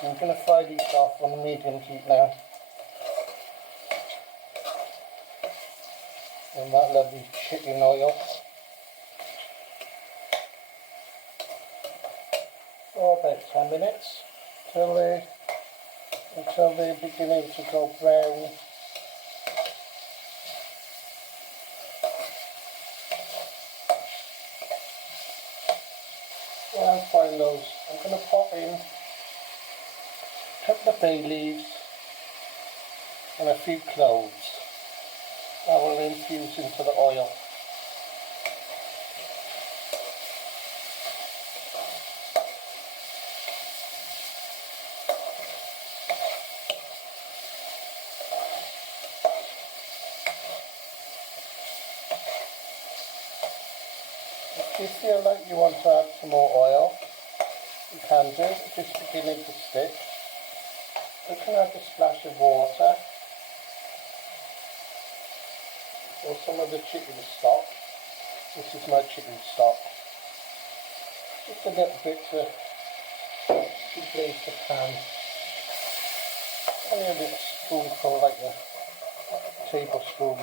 I'm going to fry these off on the medium heat now. In that lovely chicken oil. For about 10 minutes until they're beginning to go brown. While I'm frying those, I'm going to pop in a couple of bay leaves and a few cloves. That will infuse into the oil. If you feel like you want to add some more oil, you can do. If it's beginning to stick, you can add a splash of water or some of the chicken stock. This is my chicken stock. Just a little bit to deglaze the pan. Only a little spoonful, like a tablespoon,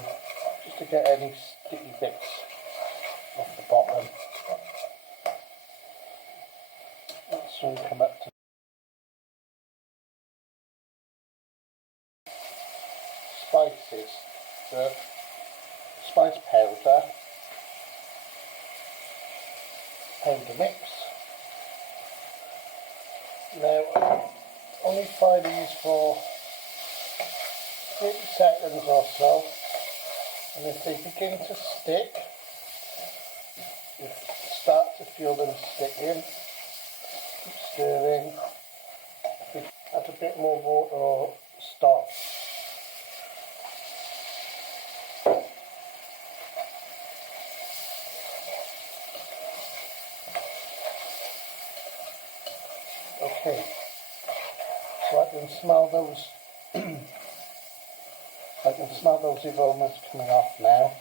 just to get any sticky bits off the bottom. It'll soon come up to spices. The spice powder mix. Now only fry these for 30 seconds or so, and if they begin to stick, you start to feel them sticking, keep stirring, add a bit more water or stock. Okay, so I can smell those aromas coming off now.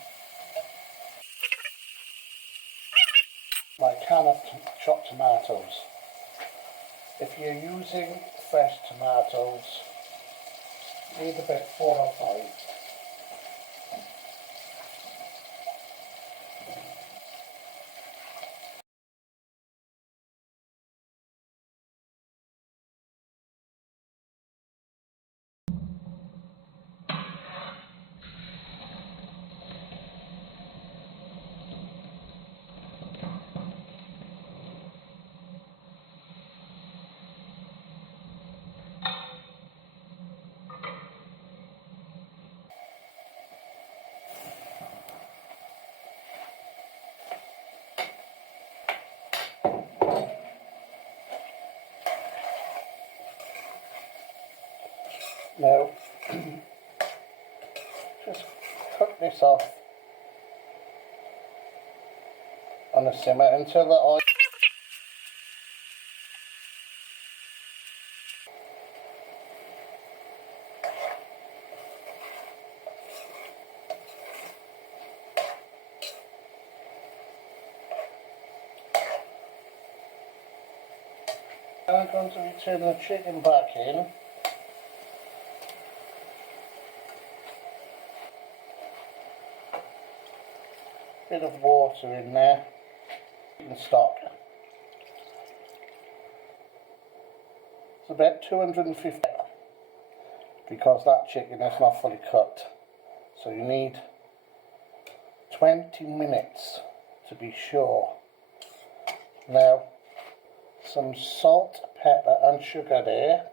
My can of chopped tomatoes. If you're using fresh tomatoes, you need about 4 or 5. Now, just cook this off on a simmer until the oil I'm going to return the chicken back in. Bit of water in there, and stock. It's about 250 because that chicken is not fully cooked. So you need 20 minutes to be sure. Now, some salt, pepper and sugar there,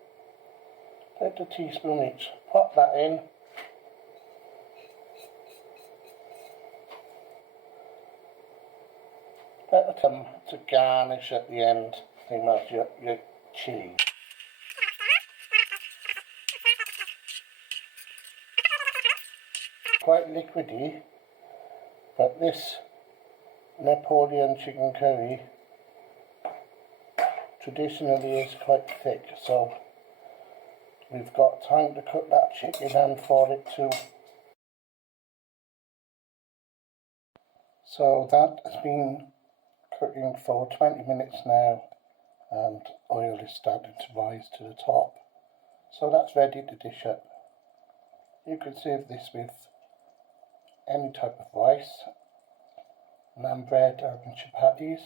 about a teaspoon each. Pop that in. Better to garnish at the end, same as your chilli. Quite liquidy, but this Neapolitan chicken curry traditionally is quite thick, so we've got time to cook that chicken and for it to. So that has been cooking for 20 minutes now, and oil is starting to rise to the top. So that's ready to dish up. You could serve this with any type of rice, naan bread or chapatis.